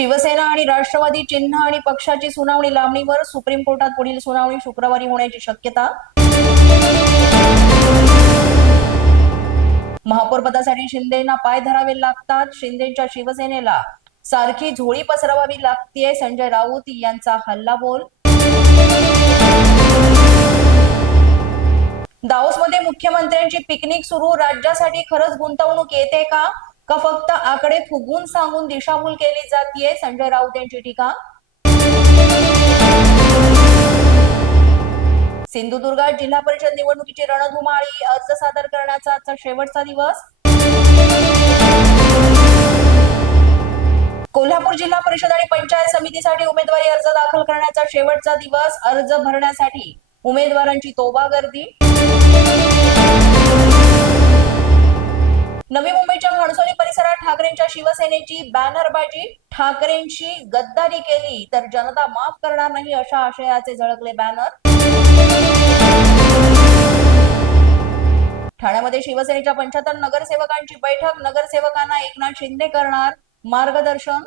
शिवसेना आणि राष्ट्रवादी चिन्ह आणि पक्षाची सुनावणी लांबणीवर, सुप्रीम कोर्टात पुढील सुनावणी शुक्रवारी होण्याची शक्यता. महापौर पदासाठी शिंदेंना पाय धरावे लागतात. शिंदेंच्या शिवसेनेला सारखी झोळी पसरवावी लागतेय. संजय राऊत यांचा हल्लाबोल. दाओसमध्ये मुख्यमंत्र्यांची पिकनिक सुरू. राज्यासाठी खरंच गुंतवणूक येते का फक्त आकडे फुगवून सांगून दिशाभूल केली जातीये. संजय राऊत यांची टीका. सिंधुदुर्गात जिल्हा परिषद निवडणुकीची रणधुमाळी. अर्ज सादर करण्याचा आजचा शेवटचा दिवस. कोल्हापूर जिल्हा परिषद आणि पंचायत समितीसाठी उमेदवारी अर्ज दाखल करण्याचा शेवटचा दिवस. अर्ज भरण्यासाठी उमेदवारांची तोबा गर्दी. नवी मुंबईच्या घणसोली परिसरात ठाकरेंच्या शिवसेनेची बॅनरबाजी. ठाकरेंशी गद्दारी केली तर जनता माफ करणार नाही, अशा आशयाचे झळकले बॅनर. ठाण्यामध्ये शिवसेनेच्या 75 नगरसेवकांची बैठक. नगरसेवकांना एकनाथ शिंदे करणार मार्गदर्शन.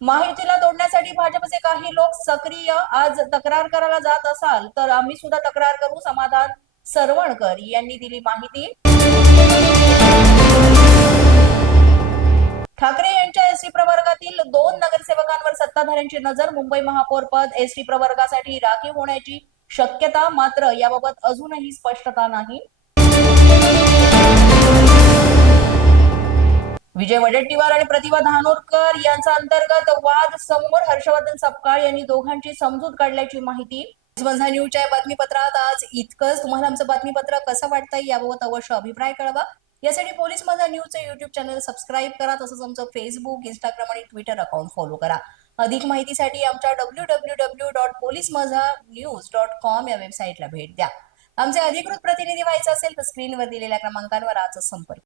महायुतीला तोडण्यासाठी भाजपचे काही लोक सक्रिय. आज तक्रार करायला जात असाल तर आम्ही सुद्धा तक्रार करू, समाधान सरवणकर यांनी दिली माहिती. ठाकरे यांच्या एसटी प्रवर्गातील 2 नगरसेवकांवर सत्ताधाऱ्यांची नजर. मुंबई महापौर पद एसटी प्रवर्गासाठी राखीव होण्याची शक्यता, मात्र याबाबत अजूनही स्पष्टता नाही. विजय वडेट्टीवार आणि प्रतिभा धानोरकर यांचा अंतर्गत वाद समोर. हर्षवर्धन सपकाळ यांनी दोघांची समजूत काढल्याची माहिती. माझा न्यूजच्या बातमीपत्रात आज इतकंच. तुम्हाला आमचं बातमीपत्र कसं वाटतंय याबाबत अवश्य अभिप्राय कळवा. यासाठी पोलीस माझा न्यूजचे युट्यूब चॅनल सबस्क्राईब करा. तसंच आमचं फेसबुक, इंस्टाग्राम आणि ट्विटर अकाउंट फॉलो करा. अधिक माहितीसाठी आमच्या www.policemazhanews.com या वेबसाईटला भेट द्या. आमचे अधिकृत प्रतिनिधी व्हायचे असेल तर स्क्रीनवर दिलेल्या क्रमांकांवर आजच संपर्क